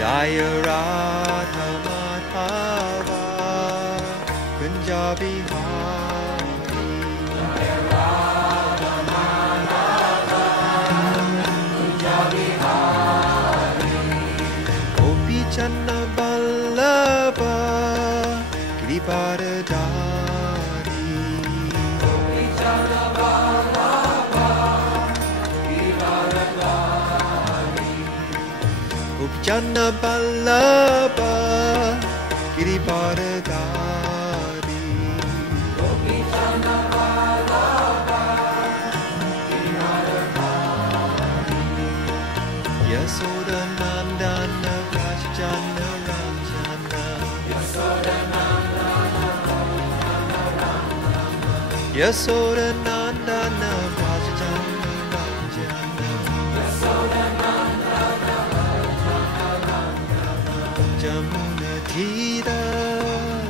Jaya Radha Madhava Kunja Bihari Jaya Radha Madhava Kunja Bihari Gopi Channa Vallabha Giridharadhari Gopi Channa Vallabha Giridharadhari Gopi Channa Vallabha Giridharadhari Gopi Channa Vallabha Giridharadhari Yasoda Nandana Rajjana Ranjana Yasoda Nandana Yasoda Nandana Rajjana Ranjana Yasoda Nandana Jamuna Thira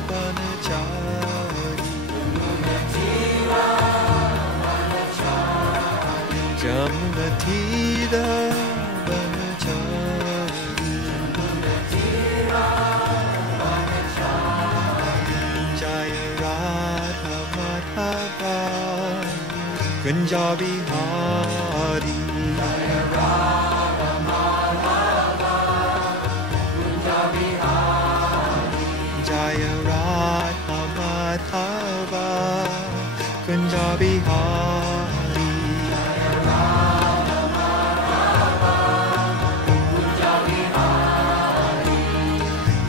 Vanachari Jamuna Thira Vanachari Jamuna Thira Vanachari Jamuna Thira Vanachari Jaya Radha Madhava Kunja Bihari Jaya Radha Madhava Kunja Bihari Jaya Radha Madhava Kunja Bihari Jaya Radha Madhava Kunja Bihari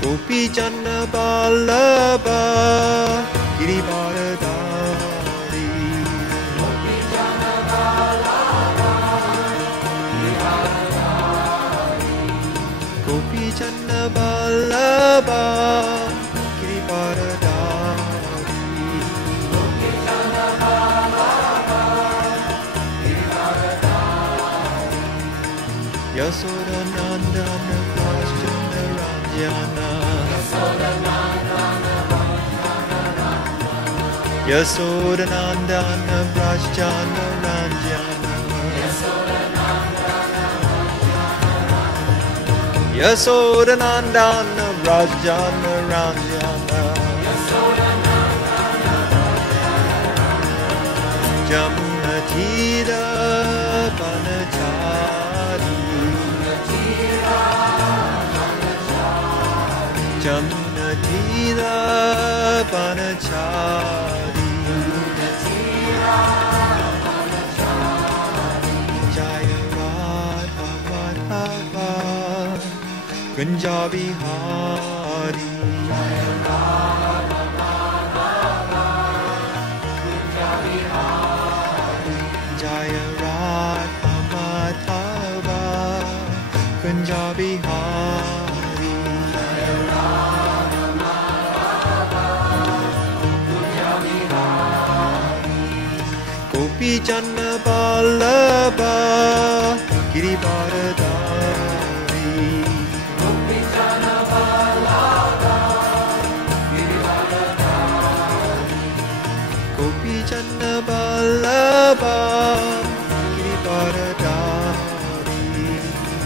Gopi Janna Vallabha Giridharadhari Gopi Janna Vallabha Giridharadhari Gopi Janna Vallabha Giridharadhari Gopi Janna Vallabha Giridharadhari Yasoda Nandana Rajjana Ranjana Yasoda Nandana Yasoda Nandana Rajjana Ranjana Yasoda Nandana Rajjana Ranjana Jamuna Thira Vanachari Jamuna Thira Vanachari Jaya Radha Madhava Kunja Bihari Jaya Radha Madhava Kunja Bihari Jaya Radha Madhava Kunja Bihari Jaya Radha Madhava Kunja Bihari Gopi Janna Vallabha Giridharadhari Gopi Janna Vallabha Giridharadhari Gopi Janna Vallabha Giridharadhari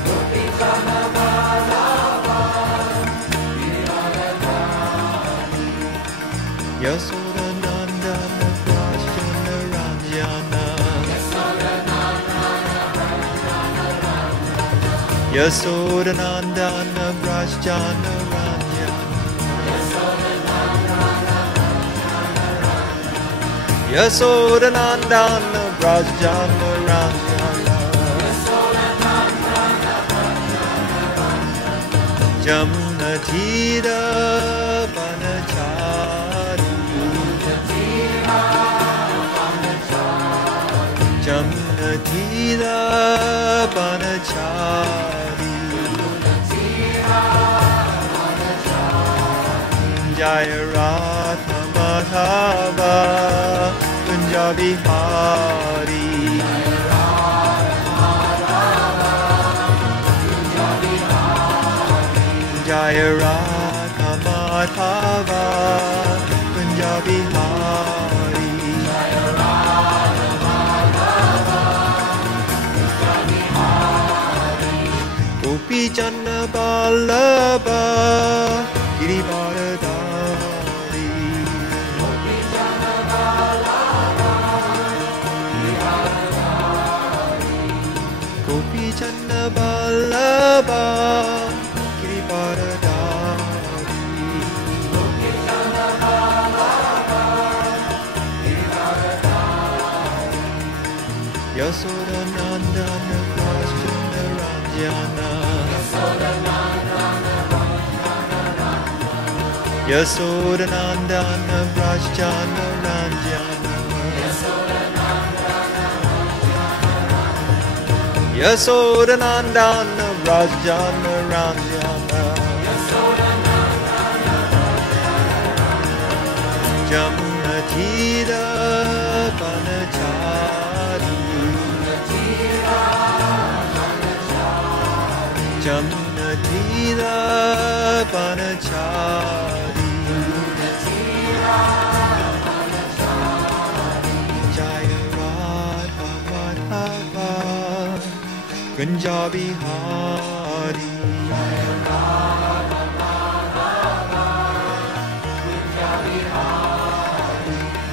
Gopi Janna Vallabha Giridharadhari Yasoda Nandana Rajjana Ranjana Yasoda Nandana Rajjana Ranjana Yasoda Nandana Rajjana Ranjana Jamuna Thira Vanachari Jamuna Thira Vanachari Jaya Radha Madhava Kunja Bihari Jaya Radha Madhava Kunja Bihari Gopi Channa Vallabha Girivardhari Gopi Channa Vallabha Girivardhari Yasoda Nandana Krishna Ranjana Yasoda Nandana Krishna Ranjana Yasoda Nandana Krishna Ranjana Jamna Tira Panachari Jamna Tira Panachari Jaya Radha Madhava Kunja Bihari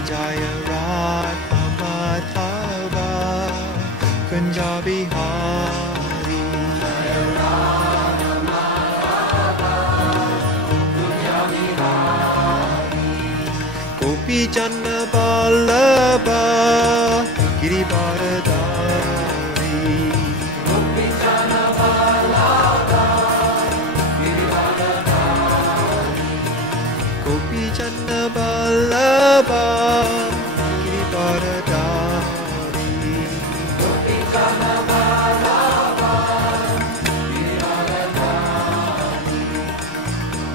Jaya Radha Madhava Kunja Bihari Gopi Channa Vallabha Girivardhari Gopi Channa Vallabha Girivardhari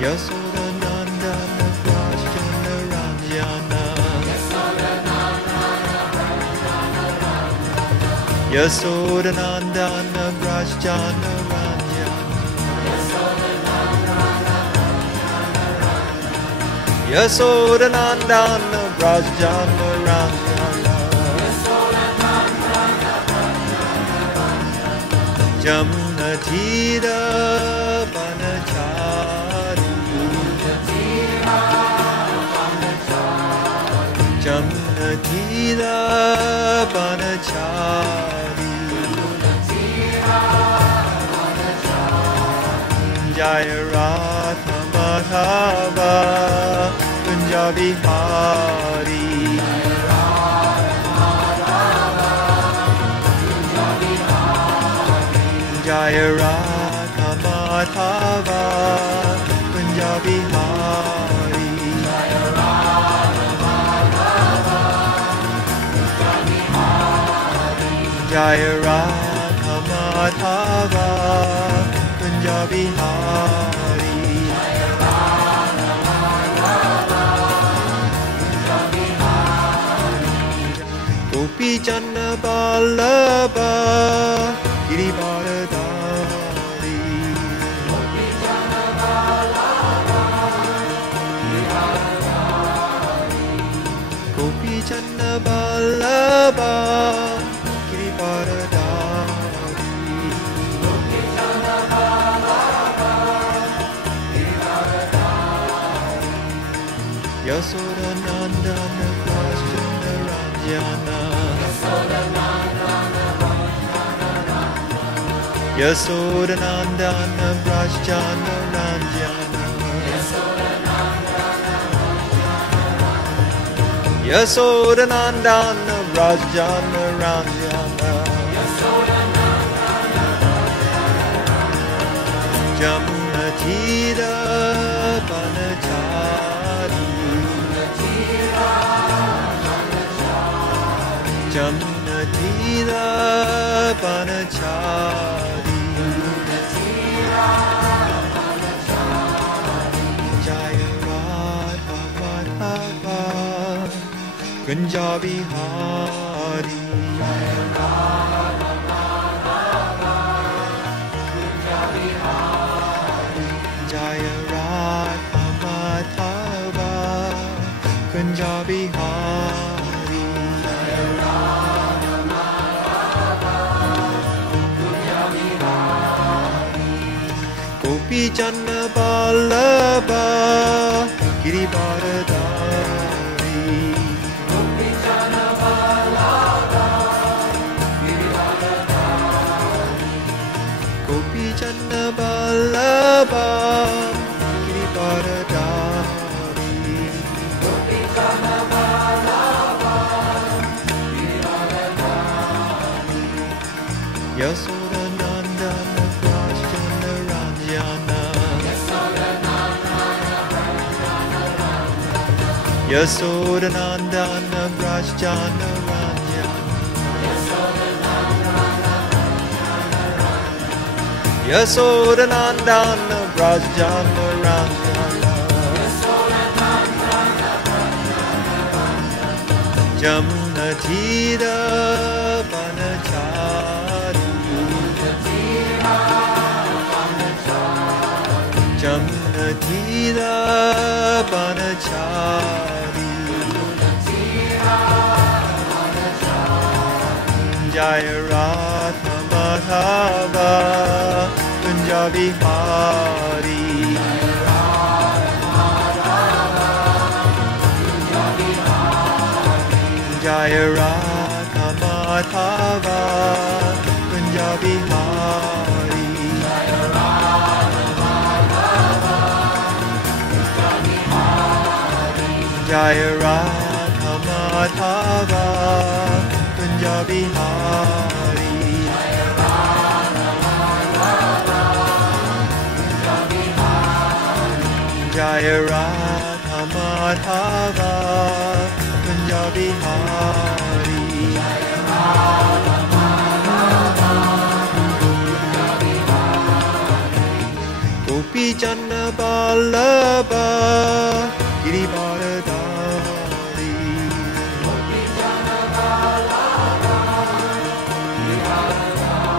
Yasoda Nandana Krishna Ranjana Yasoda Nandana Krishna Ranjana Yasoda Nandana Krishna Ranjana Jamna Tira Panachari Jamna Tira Panachari Jaya Radha Madhava Kunja Bihari Jaya Radha Madhava Kunja Bihari Jaya Radha Madhava Kunja Bihari Gopi Channa Vallabha Girivardhari Gopi Channa Vallabha Girivardhari Yasoda Nandana Krishna Ranjana Yasoda Nandana Krishna Ranjana Yasoda Nandana Krishna Ranjana Jamna Tira Panachari Jamna Tira Panachari Jaya Radha Madhava Kunja Bihari Jaya Radha Madhava Kunja Bihari. Gopi Janna Vallabha Girivardhari. Gopi Janna Vallabha Girivardhari. Gopi Janna Vallabha Girivardhari. Gopi Janna Vallabha Girivardhari. Yasodanandana Prajana Ranjana. Yasodanandana Prajana Ranjana. Yasodanandana Prajana Ranjana. Jamuna Tira Vanachari. Jamuna Tira Vanachari. Jaya Radha Madhava Kunja Bihari. Jaya Radha Madhava Kunja Bihari. Jaya Radha Madhava Kunja Bihari. Jaya Radha Madhava Kunja Bihari. Gopi Janna Vallabha Girivardhari. Gopi Janna Vallabha Girivardhari.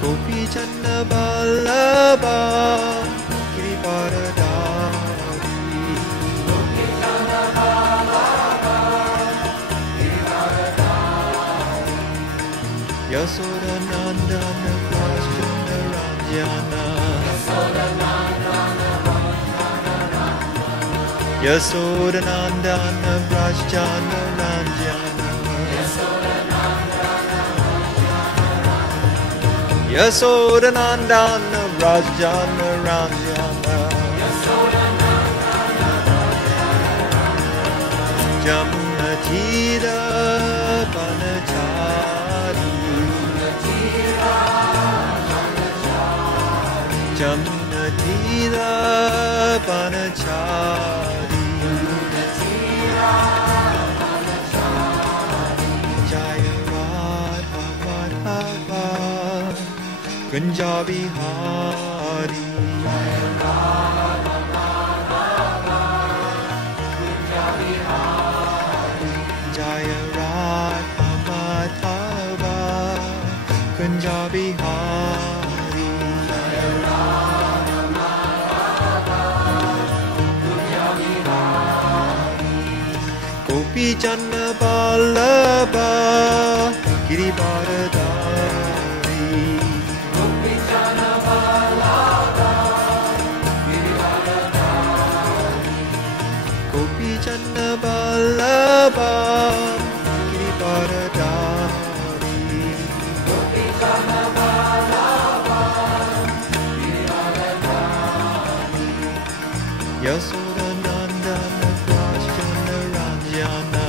Gopi Janna Vallabha Girivardhari. Gopi Janna Vallabha Girivardhari. Yasodanandana Prajana Ranjana. Yasodanandana Prajana Ranjana. Yasodanandana Prajana Ranjana. Jamuna Tira Vanachari. Jamuna Tira Vanachari. Jaya Radha Madhava Kunja Bihari. Jaya Radha Madhava Kunja Bihari. Gopi Janna Vallabha Girivardhari. Gopi Janna Vallabha Girivardhari. Gopi Janna Vallabha Girivardhari. Gopi Janna Vallabha Girivardhari. Yasodanandana Prajana Ranjana.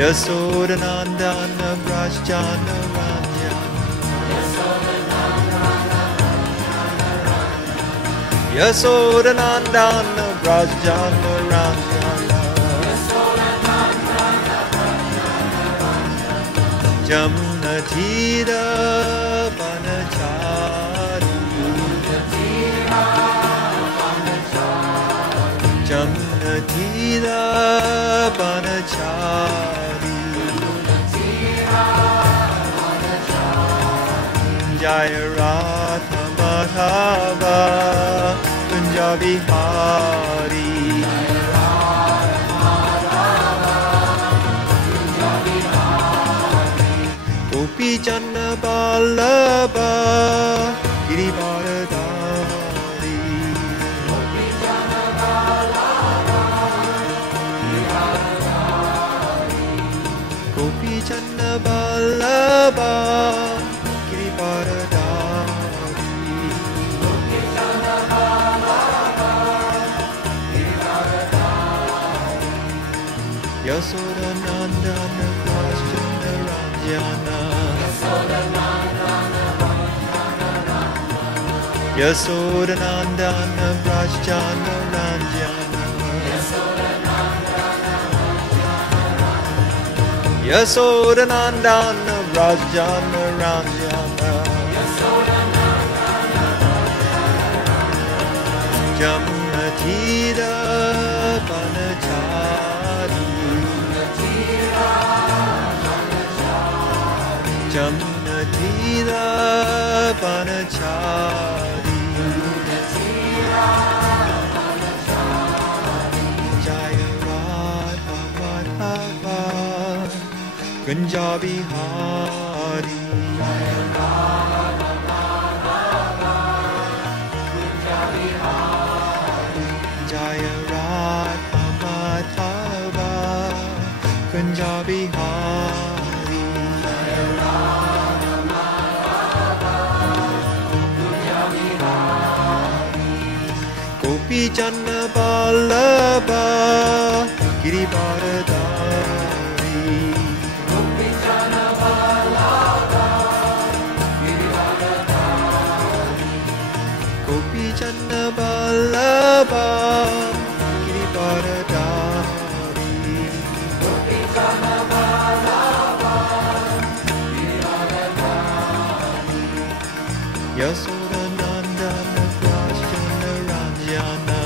Yasodanandana Prajana Ranjana. Yasodanandana Prajana Ranjana. Jamuna Tira Vanachari. Jamuna Tira Vanachari. Jaya Radha Madhava Kunja Vihari Gopi Janna Vallabha Girivardhari Gopi Janna Vallabha Girivardhari Yasodanandana Rajchandra Ranjana Yasodanandana Rajchandra Ranjana Yasodanandana Rajchandra Ranjana Jamuna Tira Banachari Jamuna Tira Banachari Jaya Radha Madhava Kunja Vihari Jaya Radha Madhava Kunja Vihari Gopi Janna Vallabha Girivardhari Gopi Janna Vallabha Girivardhari Yasodanandana Rajchandra Ranjana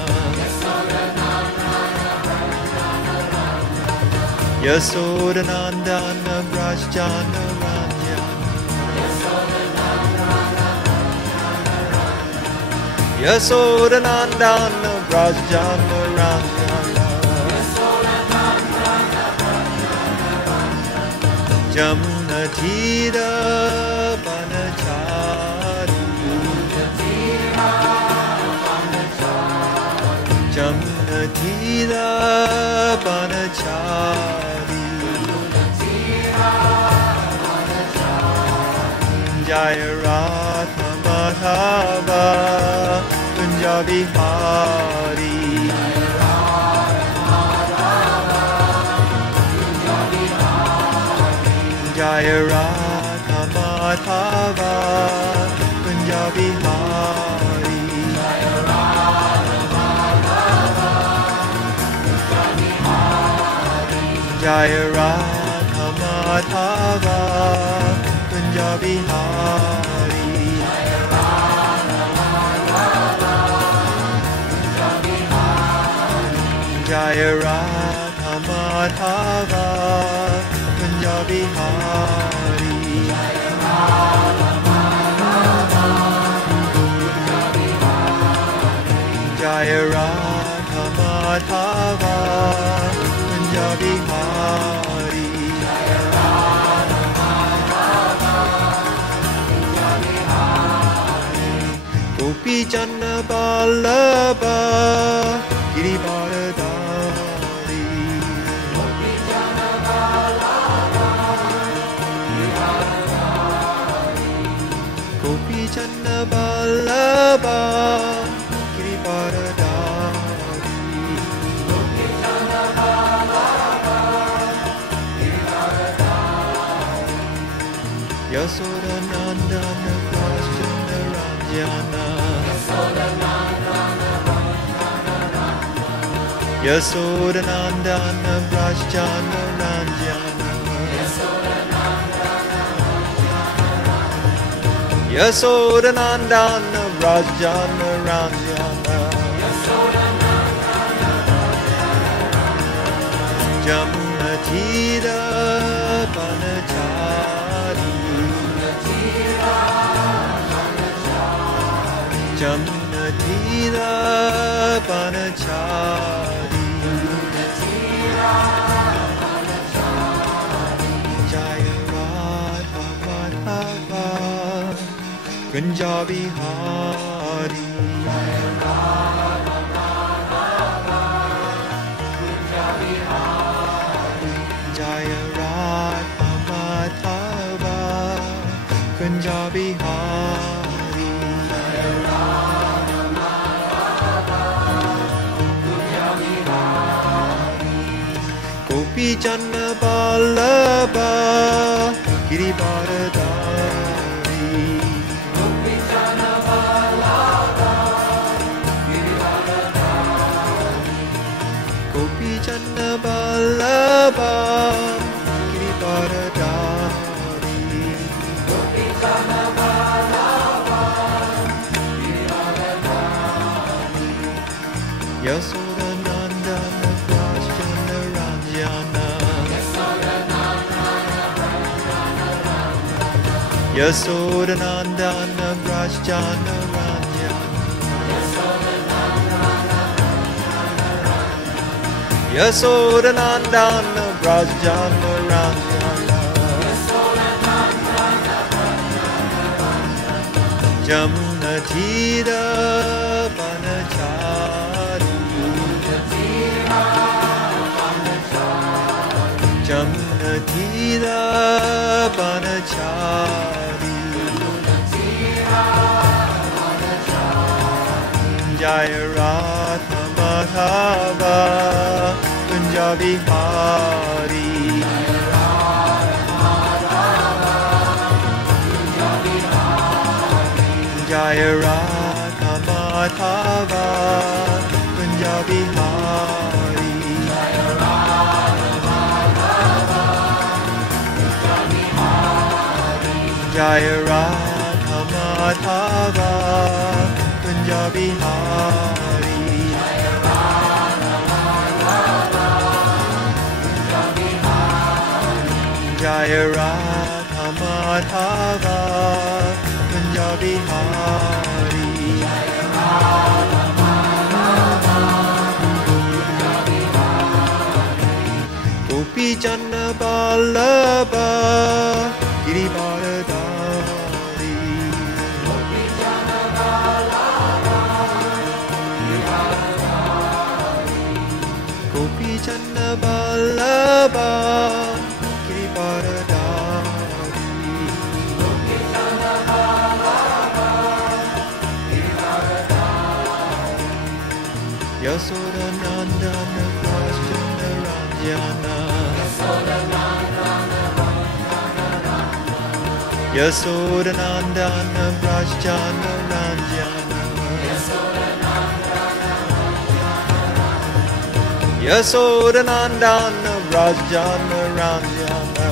Yasodanandana Rajchandra Ranjana Yasodanandana Rajchandra Ranjana Jamuna Tira Banachari Jamuna Tira Banachari Jaya Radha Madhava Kunja Vihari Jaya Radha Madhava Kunja Vihari Jaya Radha Madhava Kunja Vihari Jaya Radha Madhava Kunja Vihari Jaya Radha Madhava Kunja Vihari Gopi Janna Vallabha Girivardhari Gopi Janna Vallabha Girivardhari Yasodanandana Rajchandra Ranjana Yasodanandana Rajchandra Ranjana Yasodanandana Rajchandra Ranjana Jamuna Tira Banachari Jamuna Tira Banachari Jaya Radha Madhava Kunja Bihari Jaya Radha Madhava Kunja Bihari Gopi Janna Vallabha Girivardhari Gopi Janna Vallabha Girivardhari Yasodananda Prajjana Ranjana Yasodananda Prajjana Ranjana Yasodananda Prajjana Ranjana Jamna Tira Banachari Jamna Tira Banachari Jaya Radha Madhava Kunja Bihari Jaya Radha Madhava Kunja Bihari Jaya Radha Madhava Kunja Bihari Jaya Radha Madhava Kunja Bihari Gopi Janna Vallabha Girivardhari Gopi Janna Vallabha Girivardhari Yasodananda Prajjana Ranjana Yasodananda Prajjana Ranjana Yasodananda Prajjana Ranjana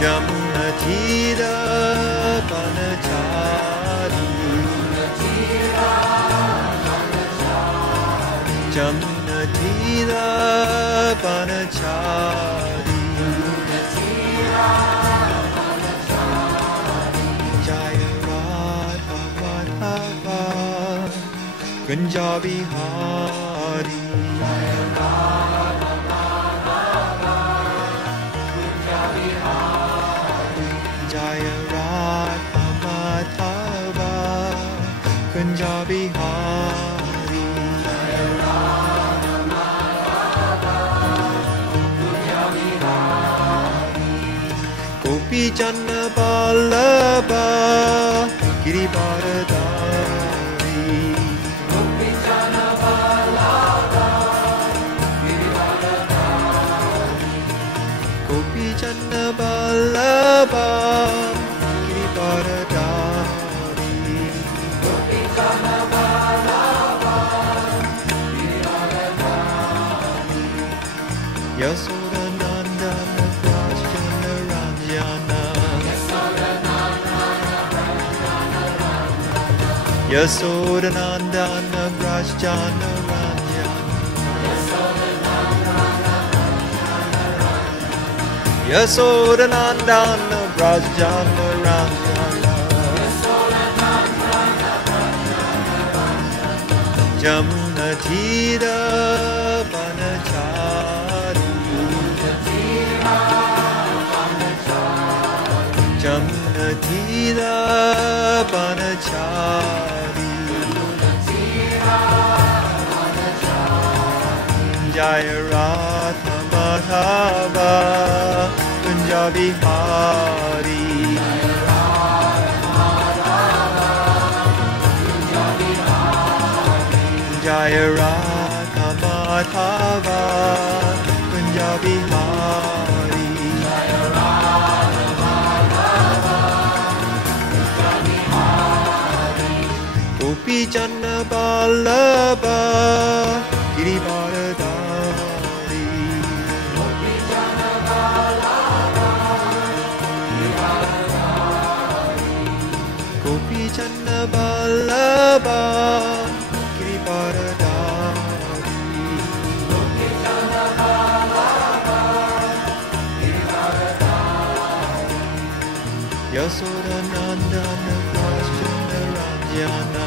Jamna Tira Banachari Jamna Tira Banachari Jaya Radha Madhava Kunja Bihari Jaya Radha Madhava Kunja Bihari Gopi Janna Vallabha Girivardhari Gopi Janna Vallabha Girivardhari Yasodananda Prajjana Ranjana Yasodananda Prajjana Ranjana Yasodananda Prajjana Ranjana Jamunatira Banachari Jamunatira Banachari Jaya Radha Madhava Punjabi Hari Jaya Radha Madhava Punjabi Hari Gopi Janna Vallabha Girivardhari Gopi Janna Vallabha Yasoda Nandana Prajna Ranjana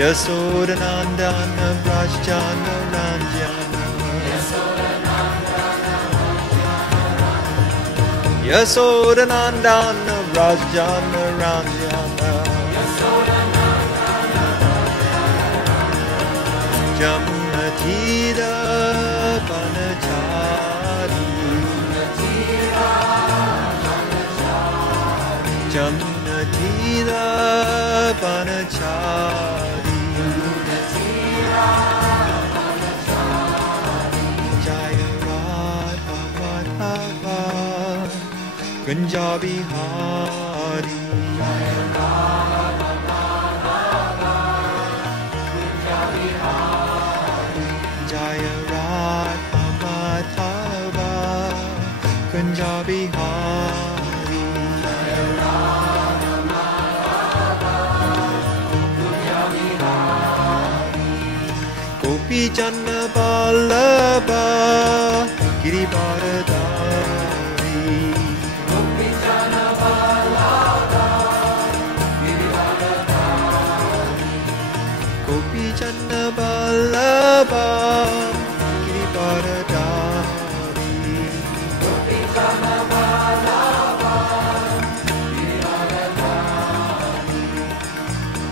Yasoda Nandana Prajna Ranjana Yasoda Nandana Prajna Ranjana Jamunatira Banachari Jamunatira Banachari Jaya Radha Madhava Punjabi Hari Jaya Radha Madhava Punjabi Hari Gopi Janna Vallabha Girivardhari Gopi Janna Vallabha Girivardhari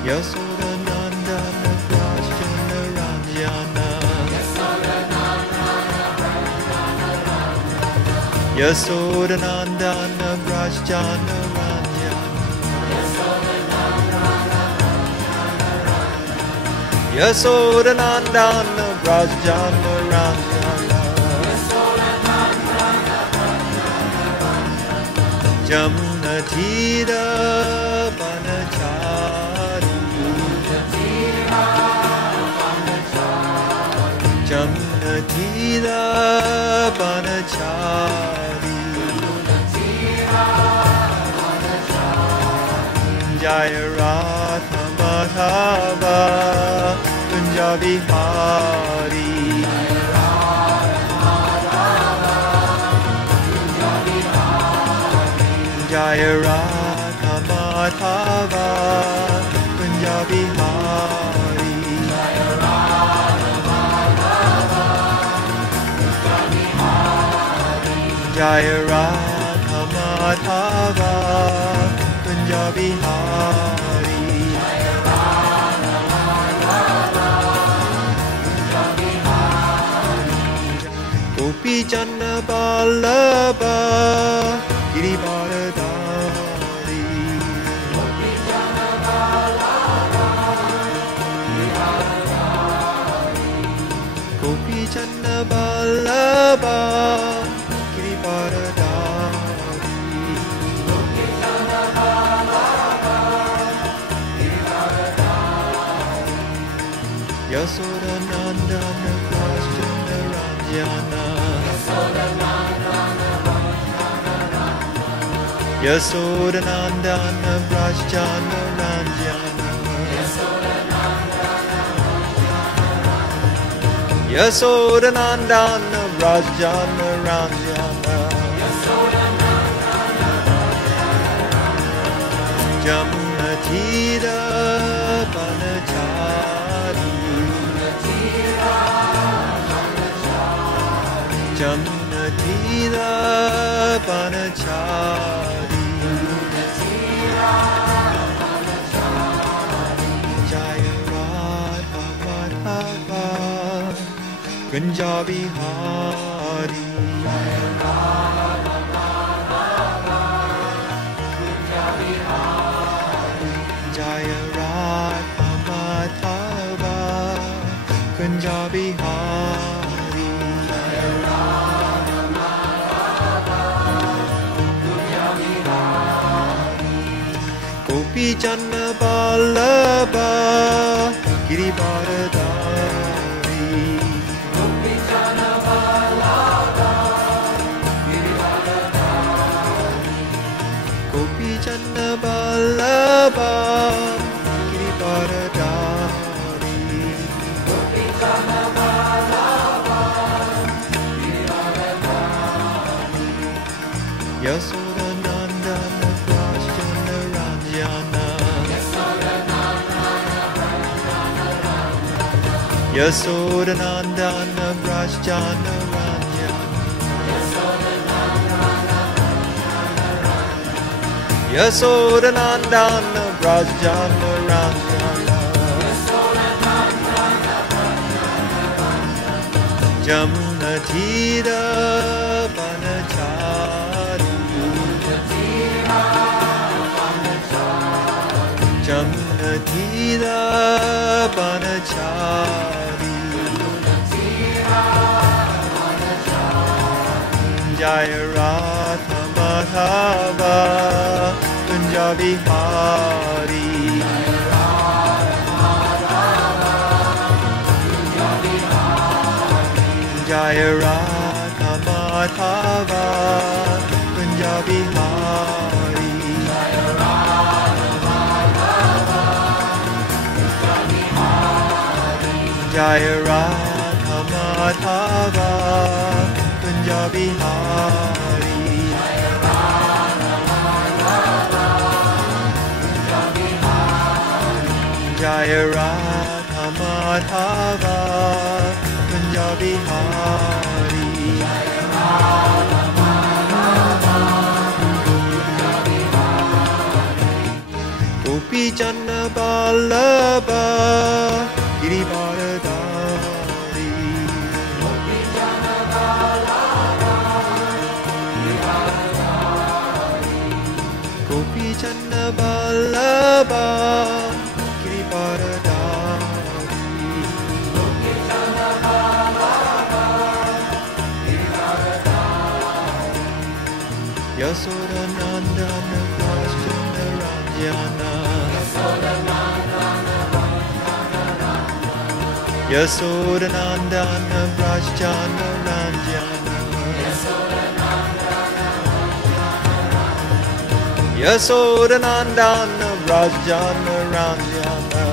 Yasoda Nandana Prajna Ranjana Yasoda Nandana Prajna Ranjana Yasoda Nandana Prajna Ranjana Jamunatira Banachari Jamunatira Banachari Jaya Radha Madhava Punjabi Hari Jaya Radha Madhava Punjabi Hari Jaya Radha Madhava Punjabi Hari Gopi Janna Vallabha Girivardhari Gopi Janna Vallabha Girivardhari Yasoda Nandana Prajna Ranjana Yasoda Nandana Prajna Ranjana Yasoda Nandana Prajna Ranjana Jamunatira Jamnatira Banachari Jamnatira Banachari Jaya Radha Madhava Punjabi Hari Jaya Radha Madhava Punjabi Hari Gopi Janna Vallabha Girivardhari Gopi Janna Vallabha Girivardhari Yasodanandana Prajjana Ranjana Yasodanandana Prajjana Ranjana Yasodanandana Prajjana Ranjana Jamnatira Banachari Jamnatira Banachari Jaya Radha Madhava Punjabi Hari Jaya Radha Madhava Punjabi Hari Jaya Radha Madhava Punjabi Hari Jaya Radha Madhava Punjabi Hari Gopi Janna Vallabha Girivardhari Gopi Janna Vallabha Girivardhari Yasodanandana Prajjana Ranjana Yasodanandana Prajjana Ranjana Yasodanandana Prajjana Ranjana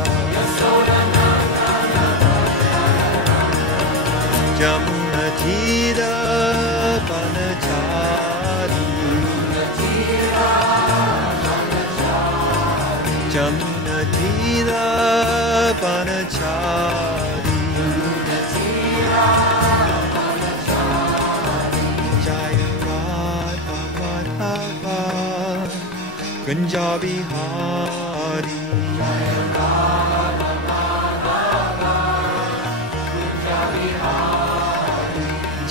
Jamnatira Banachari Jamnatira Banachari Jaya Radha Madhava Punjabi Hari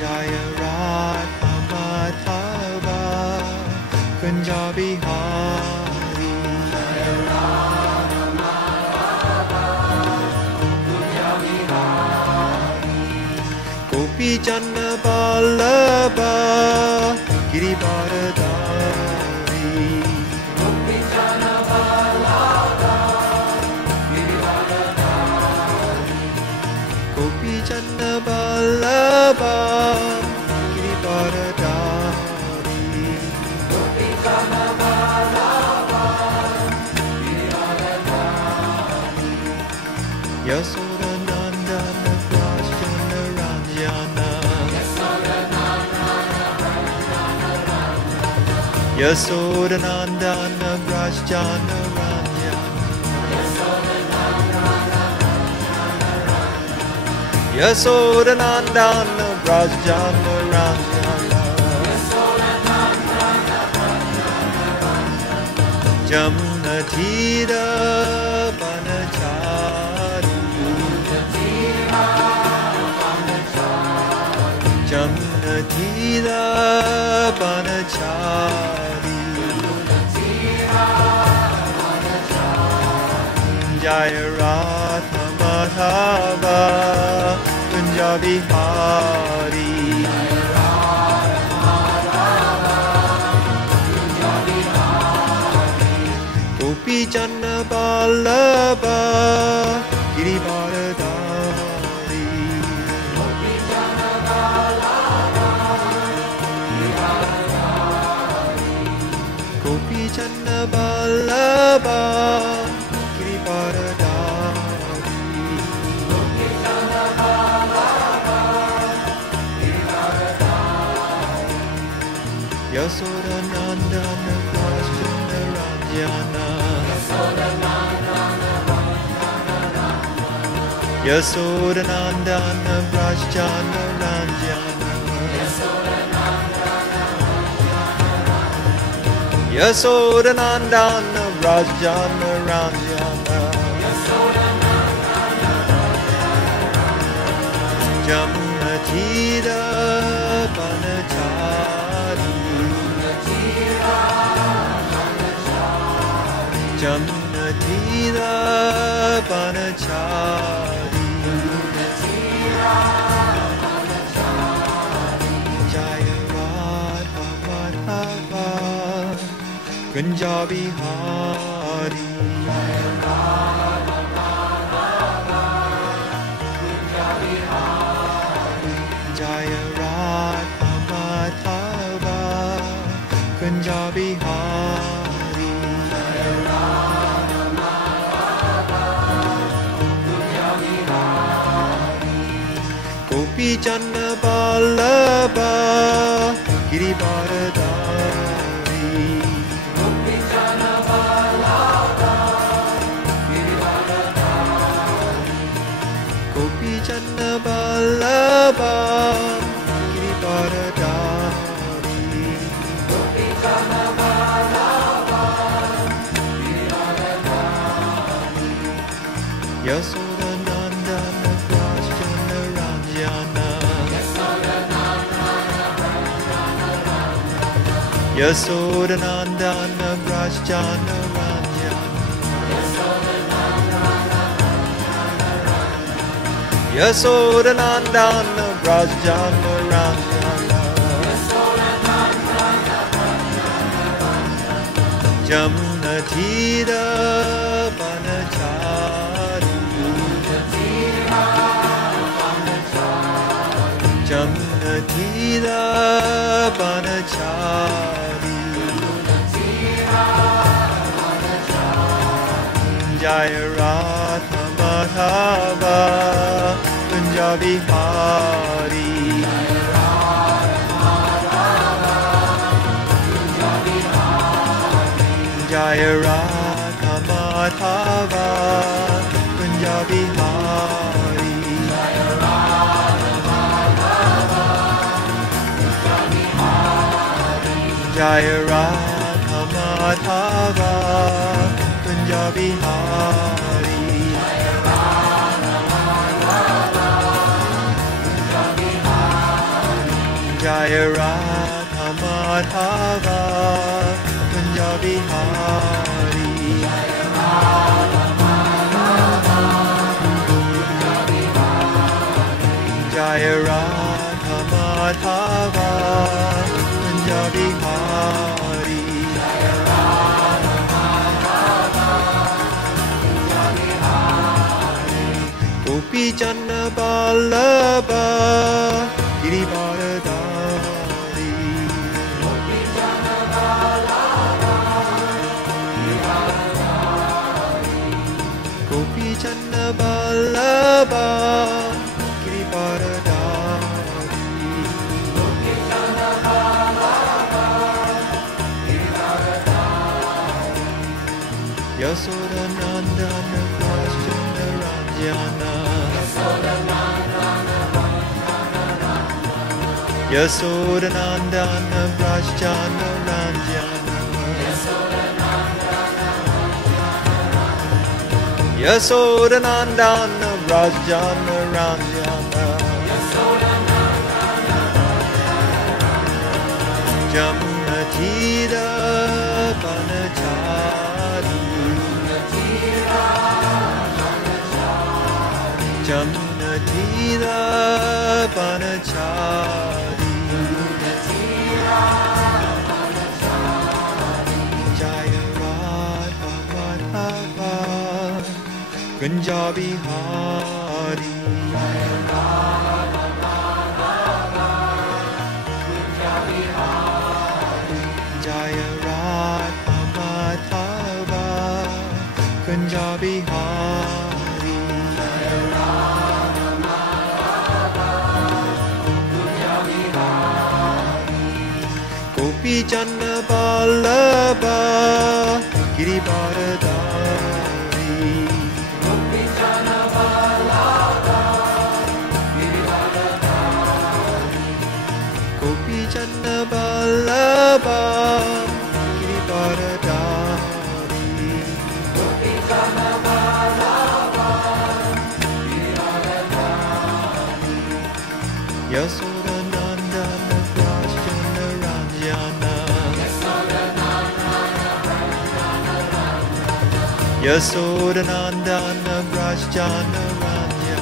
Jaya Radha Madhava Punjabi Hari Gopi Janna Vallabha Girivardhari Gopi Janna Vallabha Girivardhari Yasodanandana Prajjana Ranjana Yasodanandana Prajjana Ranjana Yasodhanandana Brajjana Ranjana Jamna Thira Banachari Jamna Thira Banachari Jaya Radha Madhava Punjabi Hari Gopi Janna Vallabha Girivardhari Gopi Janna Vallabha Yasodhanandana Brajjana Ranjana Yasodhanandana Brajjana Ranjana Yasodhanandana Brajjana Ranjana Jamna Thira Banachari Jamna Thira Banachari Jaya Radha Madhava Punjabi Hari Jaya Radha Madhava Punjabi Hari Gopi Janna Vallabha Girivardhari Gopi Janna Vallabha Girivardhari Yasodhanandana Brajjana Ranjana Yasodhanandana Brajjana Ranjana Yasodhanandana Brajjana Ranjana Jamna Thira Banachari Jamna Thira Banachari Jaya Radha Madhava Punjabi Hari Jaya Radha Madhava Punjabi Hari Jaya Radha Madhava Punjabi Hari Jaya Radha Madhava Punjabi Hari Jaya Radha Madhava Punjabi Hari Gopi Janna Vallabha Girivardhari Gopi Janna Vallabha Girivardhari Yasodhanandana Brajjana Ranjana Yasodhanandana Brajjana Ranjana Yasodhanandana Brajjana Ranjana Jamunatira Banachari Jamunatira Banachari Jaya Radha Madhava Punjabi Hari Jaya Radha Madhava Punjabi Hari Gopi Janna Vallabha Girivardhari Gopi Janna Vallabha Girivardhari Yasodhanandana Brajjana Ranjana Yasodhanandana Brajjana Ranjana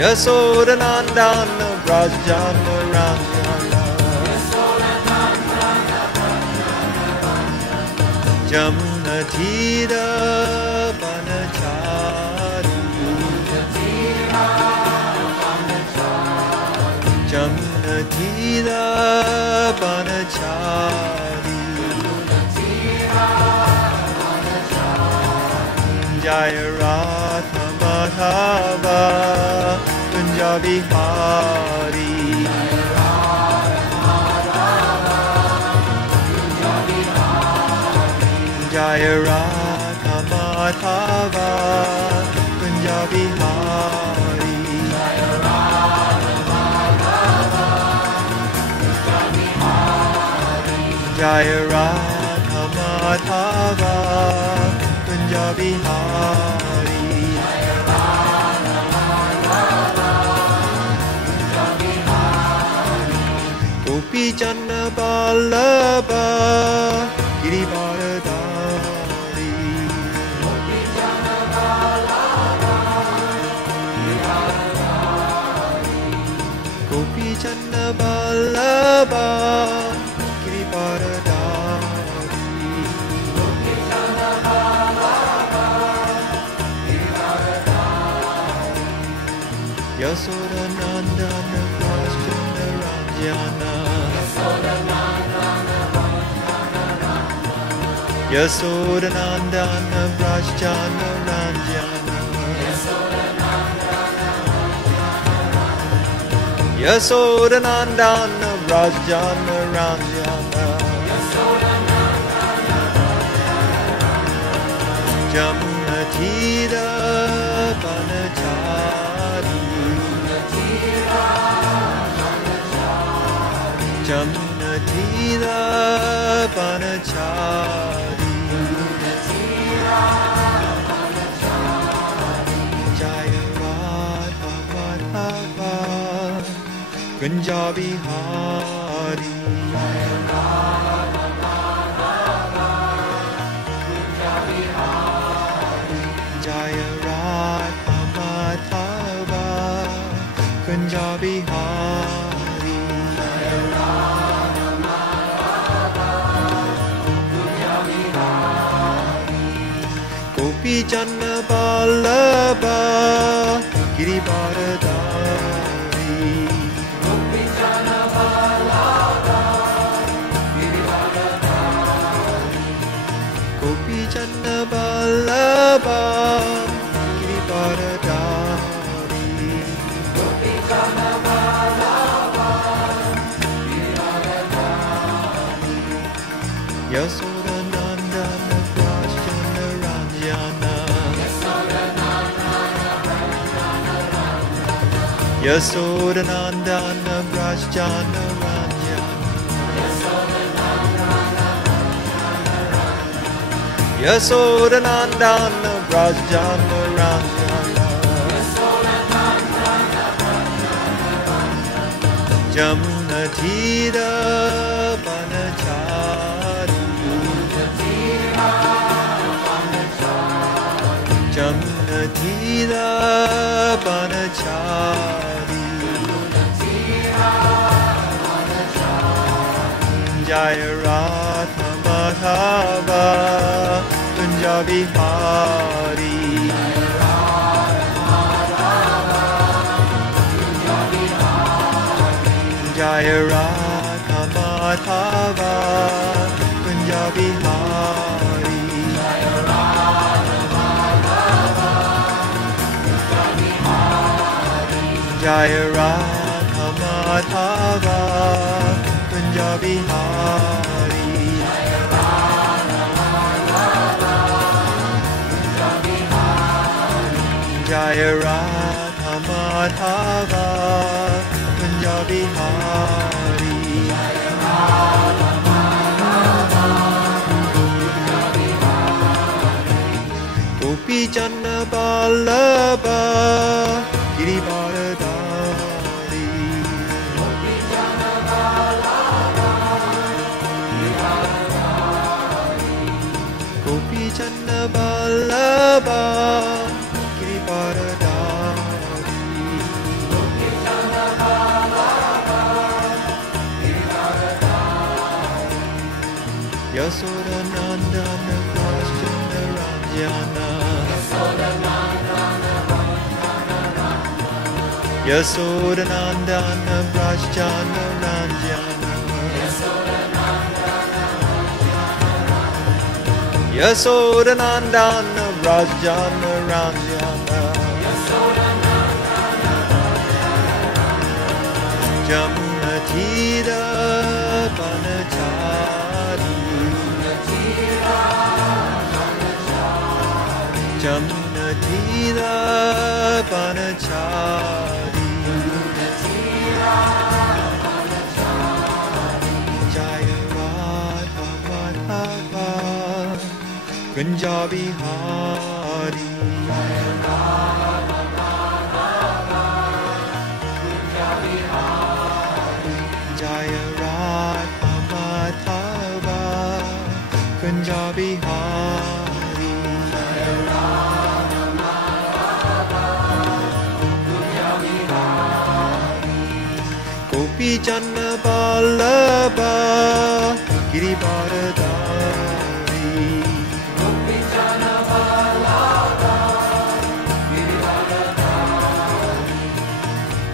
Yasodhanandana Brajjana Ranjana Jamunatira Banachari Jamunatira Banachari Jaya Radha Madhava Punjabi Hari Jaya Radha Madhava Punjabi Hari Jaya Radha Madhava Punjabi Hari Gopi Janna Vallabha Girivardhari Gopi Janna Vallabha Yasodhanandana Brajjana Ranjana Yasodhanandana Brajjana Ranjana Yasodhanandana Brajjana Ranjana Jamunatira Banachari Jamunatira Banachari Jaya Radha Madhava Punjabi Hari Jaya Radha Madhava Punjabi Hari Gopi Janna Vallabha Girivardhari Gopi Janna Vallabha Girivardhari Yasodhanandana Brajjana Ranjana Yasodhanandana Brajjana Ranjana Yasodhanandana Brajjana Ranjana Jamunatira Banachari Jamunatira Banachari Jaya Radha Madhava Punjabi Hari Jaya Radha Madhava Punjabi Hari Jaya Radha Madhava Punjabi Hari Jaya Radha Madhava Punjabi Hari Gopi Janna Vallabha Girivardhari Gopi Janna Vallabha Yasodhanandana Brajjana Ranjana Yasodhanandana Brajjana Ranjana Yasodhanandana Brajjana Ranjana Jamunatira Banachari Jamunatira Banachari Jaya Radha Madhava Punjabi Hari Jaya Radha Madhava Punjabi Hari Gopi Janna Vallabha Girivardhari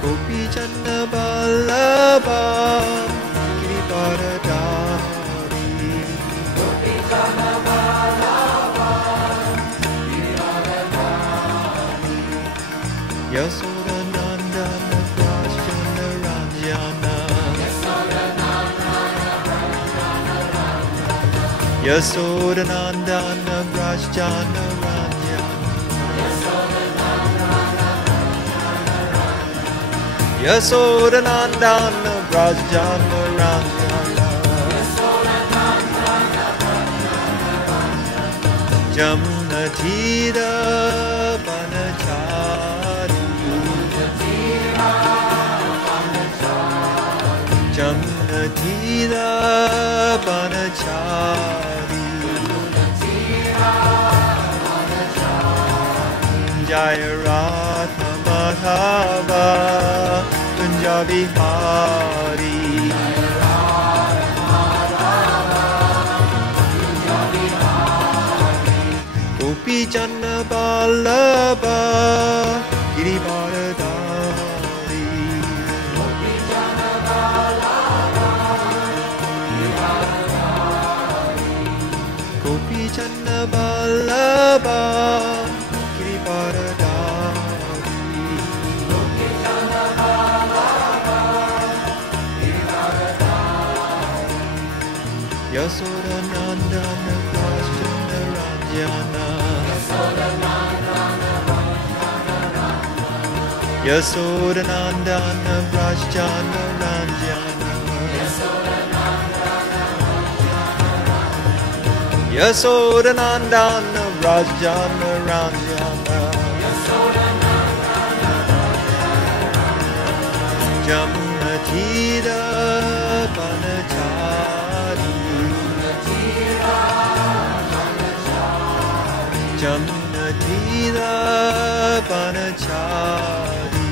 Gopi Janna Vallabha Girivardhari Yasodhanandana Brajjana Ranjana Yasodhanandana Brajjana Ranjana Yasodhanandana Brajjana Ranjana Jamunatira Banachari Jamunatira Banachari Jaya Radha Madhava Punjabi Hari Gopi Janna Vallabha Girivardhari Gopi Janna Vallabha Girivardhari Yasodhanandana Brajjana Ranjana Yasodhanandana Brajjana Ranjana Yasodhanandana Brajjana Ranjana Jamnatira Banachari Jamnatira Banachari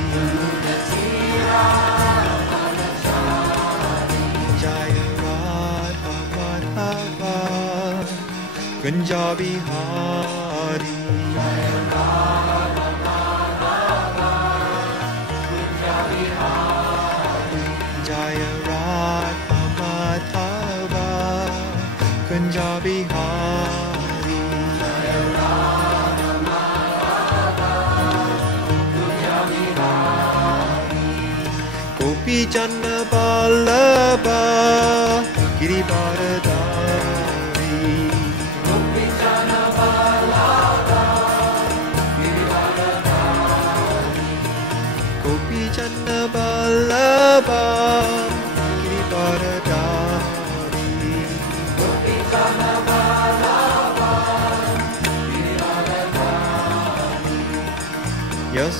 Jaya Radha Madhava Kunja Bihari Jaya Radha Madhava Kunja Bihari Gopi Janna Vallabha Girivardhari Gopi Janna Vallabha Girivardhari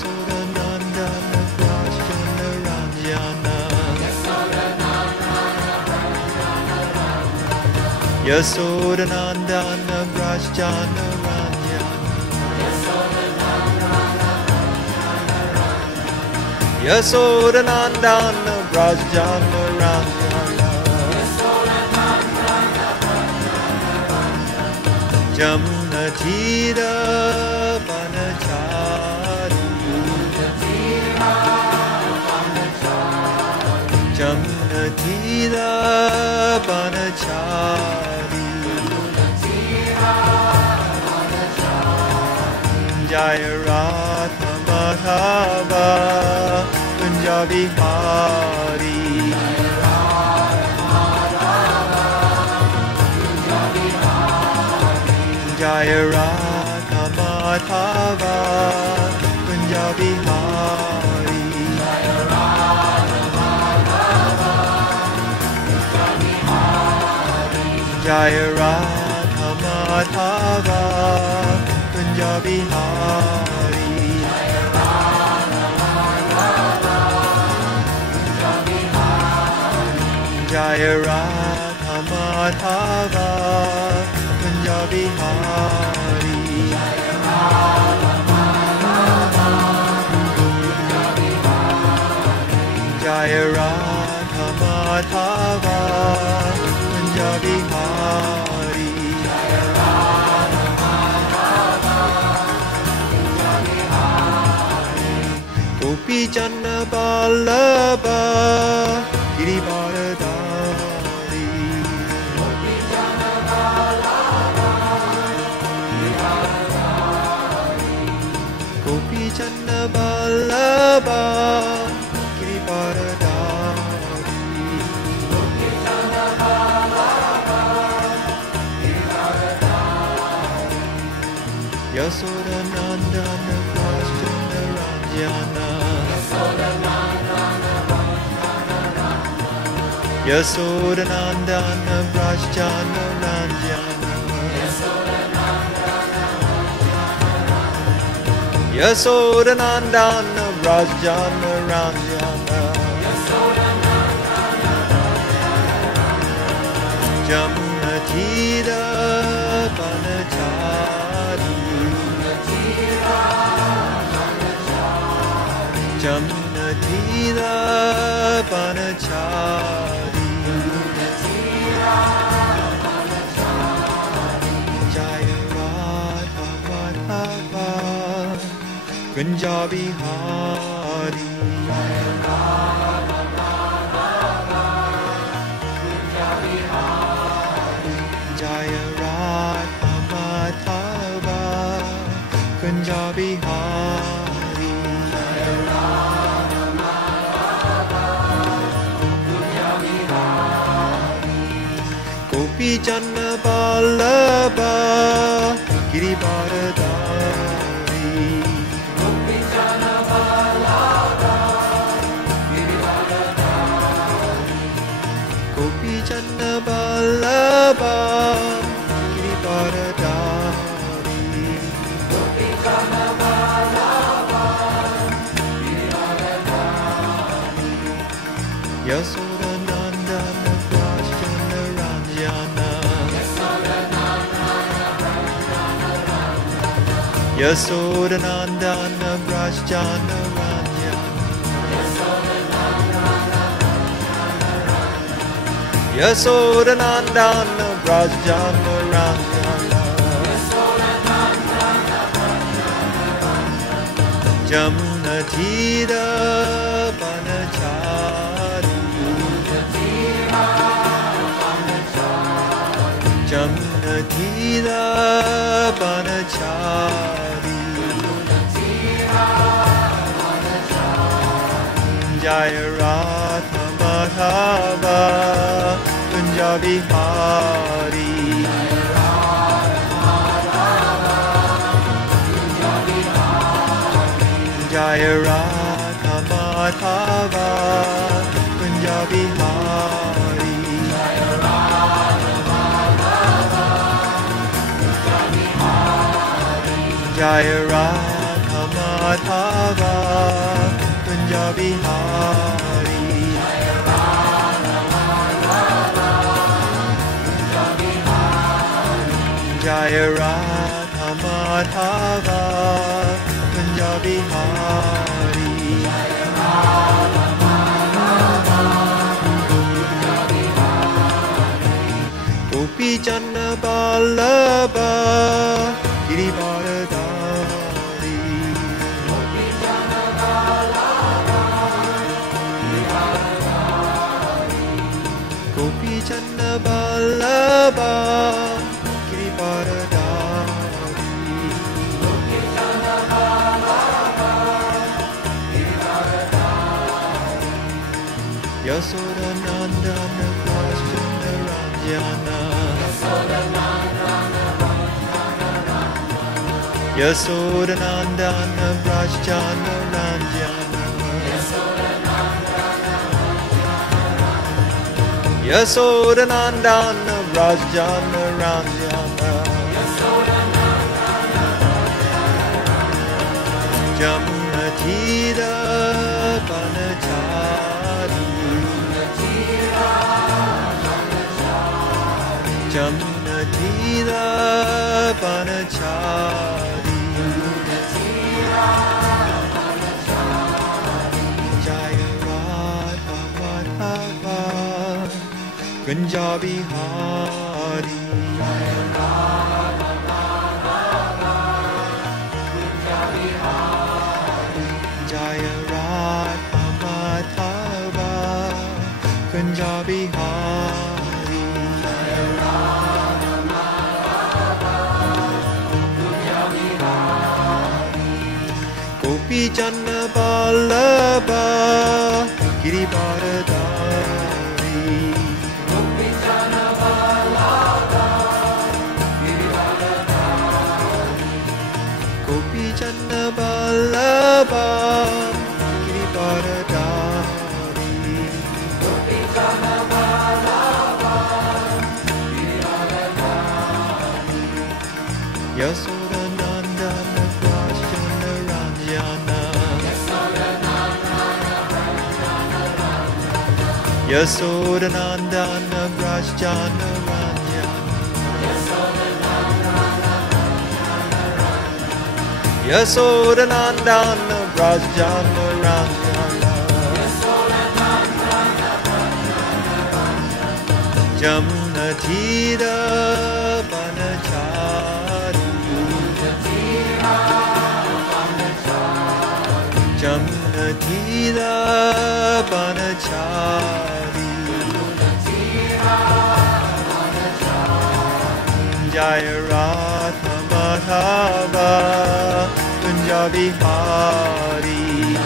Yasodhanandana Brajjana Ranjana Yasodhanandana Brajjana Ranjana Yasodhanandana Brajjana Ranjana Jamnatira Banachari Jamnatira Banachari Jaya Radha Madhava Kunja Bihari Jaya Radha Madhava Kunja Bihari Jaya Radha Madhava Kunja Bihari Jaya Radha Madhava Kunja Bihari Jaya Radha Madhava Kunja Bihari Gopi Janna Vallabha Girivardhari Gopi Janna Vallabha Girivardhari Yasodhanandana Brajjana Ranjana Yasodhanandana Brajjana Ranjana Yasodhanandana Brajjana Ranjana Jamnatira Banachari Jamnatira Banachari Jaya Radha Madhava Kunja Bihari Jaya Radha Madhava Kunja Bihari Gopi Janna Vallabha Girivardhari Gopi Janna Vallabha Yasodhanandana Prajjana Ranjana Yasodhanandana Prajjana Ranjana Yasodhanandana Prajjana Ranjana Jamnatira Banachari Jamnatira Banachari Jaya Radha Madhava Punjabi Hari Jaya Radha Madhava Punjabi Hari Jaya Radha Madhava Punjabi Hari Jaya Radha Madhava Punjabi Hari Gopi Janna Vallabha Girivardhari Gopi Janna Vallabha Yasodhanandana Prajjana Ranjana Yasodhanandana Prajjana Ranjana Yasodhanandana Prajjana Ranjana Jamnatira Banachari Jamnatira Banachari Jaya Radha Madhava Punjabi Hari Jaya Radha Madhava Punjabi Hari Gopi Janna Vallabha Girivardhari Gopi Janna Vallabha Girivardhari Yasodhanandana Prajjana Ranjana Yasodhanandana Prajjana Ranjana Yasodhanandana Prajjana Ranjana Jamnatira Banachari Jamnatira Banachari Jaya Radha Madhava Punjabi Hari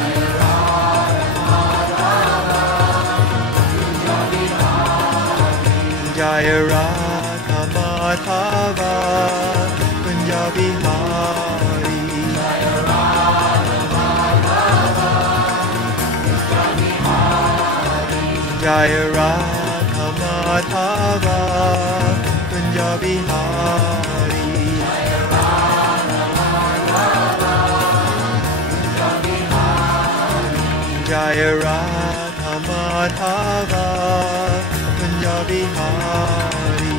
Jaya Radha Madhava Punjabi Hari Jaya Radha Madhava Punjabi Hari Jaya Radha Radha Madhava Kunja Bihari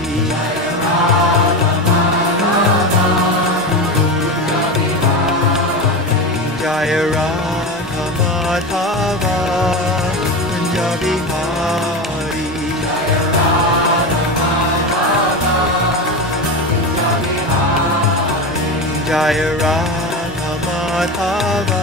Jaya Radha Madhava Kunja Bihari Jaya Radha Madhava